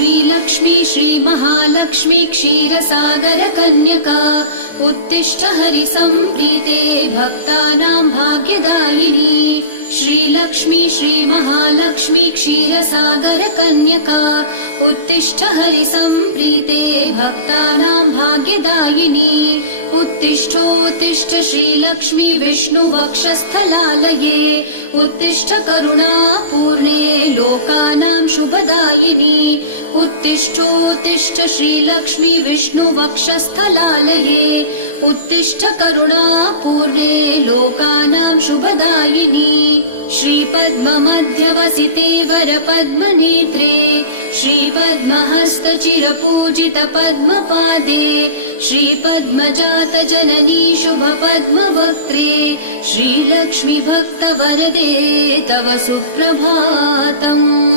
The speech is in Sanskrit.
श्रीलक्ष्मी श्रीमहालक्ष्मी क्षीरसागरकन्यका उत्तिष्ठ हरिसम्प्रीते भक्तानां भाग्यदायिनी श्रीलक्ष्मी श्रीमहालक्ष्मी क्षीरसागरकन्यका उत्तिष्ठ हरिसम्प्रीते भक्तानां भाग्यदायिनी उत्तिष्ठोत्तिष्ठ श्रीलक्ष्मी विष्णुवक्षस्थलालये उत्तिष्ठ करुणापूर्णे लोकानां शुभदायिनी उत्तिष्ठोत्तिष्ठ श्रीलक्ष्मी विष्णुवक्षस्थलालये उत्तिष्ठ करुणापूर्णे लोकानां शुभदायिनी श्रीपद्ममध्यवसिते वरपद्मनेत्रे श्रीपद्महस्तचिरपूजितपद्मपादे श्रीपद्मजातजननी शुभपद्मवक्त्रे श्रीलक्ष्मी भक्तवरदे तव सुप्रभातम्।